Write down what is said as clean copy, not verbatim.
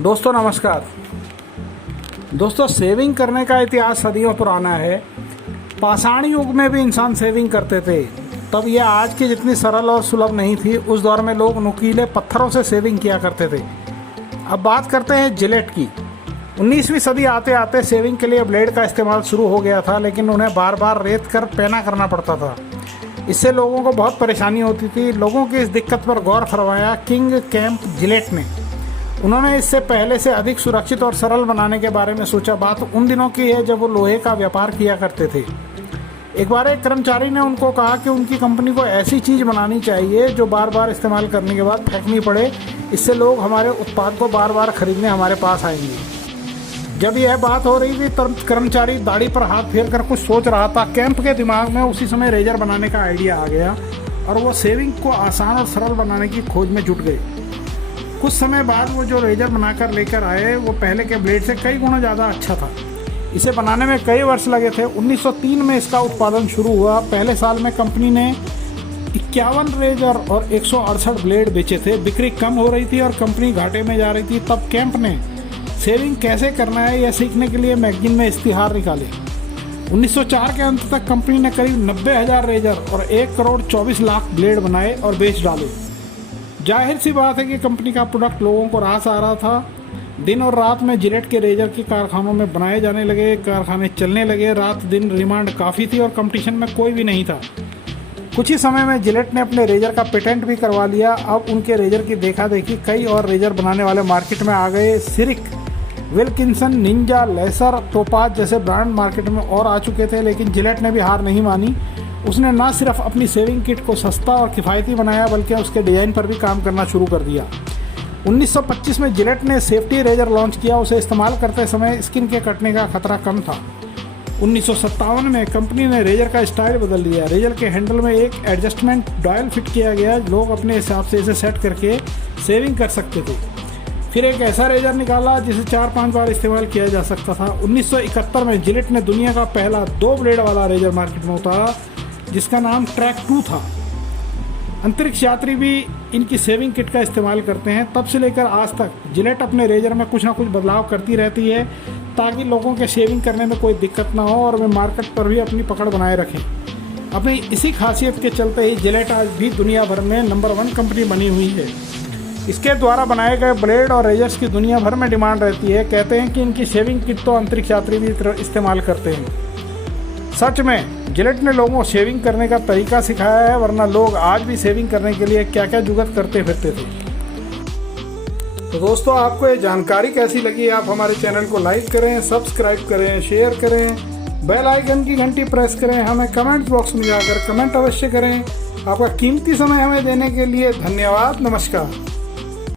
दोस्तों नमस्कार। दोस्तों सेविंग करने का इतिहास सदियों पुराना है। पाषाण युग में भी इंसान सेविंग करते थे। तब यह आज की जितनी सरल और सुलभ नहीं थी। उस दौर में लोग नुकीले पत्थरों से सेविंग किया करते थे। अब बात करते हैं जिलेट की। 19वीं सदी आते आते सेविंग के लिए ब्लेड का इस्तेमाल शुरू हो गया था, लेकिन उन्हें बार बार रेत कर पैना करना पड़ता था। इससे लोगों को बहुत परेशानी होती थी। लोगों की इस दिक्कत पर गौर फरमाया किंग कैंप जिलेट ने। उन्होंने इससे पहले से अधिक सुरक्षित और सरल बनाने के बारे में सोचा। बात उन दिनों की है जब वो लोहे का व्यापार किया करते थे। एक बार एक कर्मचारी ने उनको कहा कि उनकी कंपनी को ऐसी चीज़ बनानी चाहिए जो बार बार इस्तेमाल करने के बाद फेंकनी पड़े। इससे लोग हमारे उत्पाद को बार बार खरीदने हमारे पास आएंगे। जब यह बात हो रही थी तब कर्मचारी दाढ़ी पर हाथ फेर कर कुछ सोच रहा था। कैंप के दिमाग में उसी समय रेजर बनाने का आइडिया आ गया और वो सेविंग को आसान और सरल बनाने की खोज में जुट गए। कुछ समय बाद वो जो रेजर बनाकर लेकर आए वो पहले के ब्लेड से कई गुना ज़्यादा अच्छा था। इसे बनाने में कई वर्ष लगे थे। 1903 में इसका उत्पादन शुरू हुआ। पहले साल में कंपनी ने 51 रेजर और 168 ब्लेड बेचे थे। बिक्री कम हो रही थी और कंपनी घाटे में जा रही थी। तब कैंप ने सेविंग कैसे करना है यह सीखने के लिए मैगजीन में इश्तिहार निकाले। 1904 के अंत तक कंपनी ने करीब 90,000 रेजर और 1 करोड़ 24 लाख ब्लेड बनाए और बेच डाले। जाहिर सी बात है कि कंपनी का प्रोडक्ट लोगों को रास आ रहा था। दिन और रात में जिलेट के रेजर की कारखानों में बनाए जाने लगे। कारखाने चलने लगे। रात दिन डिमांड काफ़ी थी और कंपटीशन में कोई भी नहीं था। कुछ ही समय में जिलेट ने अपने रेजर का पेटेंट भी करवा लिया। अब उनके रेजर की देखा देखी कई और रेजर बनाने वाले मार्केट में आ गए। सिरिक, विल्किंसन, निंजा, लेसर, टोपाज जैसे ब्रांड मार्केट में और आ चुके थे, लेकिन जिलेट ने भी हार नहीं मानी। उसने न सिर्फ अपनी सेविंग किट को सस्ता और किफ़ायती बनाया बल्कि उसके डिज़ाइन पर भी काम करना शुरू कर दिया। 1925 में जिलेट ने सेफ्टी रेजर लॉन्च किया। उसे इस्तेमाल करते समय स्किन के कटने का खतरा कम था। 1957 में कंपनी ने रेजर का स्टाइल बदल दिया। रेजर के हैंडल में एक एडजस्टमेंट डायल फिट किया गया। लोग अपने हिसाब से इसे सेट करके सेविंग कर सकते थे। फिर एक ऐसा रेजर निकाला जिसे 4-5 बार इस्तेमाल किया जा सकता था। 1971 में जिलेट ने दुनिया का पहला 2 ब्लेड वाला रेजर मार्केट में उतारा जिसका नाम ट्रैक 2 था। अंतरिक्ष यात्री भी इनकी सेविंग किट का इस्तेमाल करते हैं। तब से लेकर आज तक जिलेट अपने रेजर में कुछ ना कुछ बदलाव करती रहती है ताकि लोगों के शेविंग करने में कोई दिक्कत ना हो और वे मार्केट पर भी अपनी पकड़ बनाए रखें। अपनी इसी खासियत के चलते ही जिलेट आज भी दुनिया भर में नंबर 1 कंपनी बनी हुई है। इसके द्वारा बनाए गए ब्लेड और रेजर्स की दुनिया भर में डिमांड रहती है। कहते हैं कि इनकी शेविंग किट तो अंतरिक्ष यात्री भी इस्तेमाल करते हैं। सच में जिलेट ने लोगों को शेविंग करने का तरीका सिखाया है, वरना लोग आज भी शेविंग करने के लिए क्या क्या जुगत करते फिरते थे। तो दोस्तों आपको ये जानकारी कैसी लगी? आप हमारे चैनल को लाइक करें, सब्सक्राइब करें, शेयर करें, बेल आइकन की घंटी प्रेस करें। हमें कमेंट बॉक्स में जाकर कमेंट अवश्य करें। आपका कीमती समय हमें देने के लिए धन्यवाद। नमस्कार।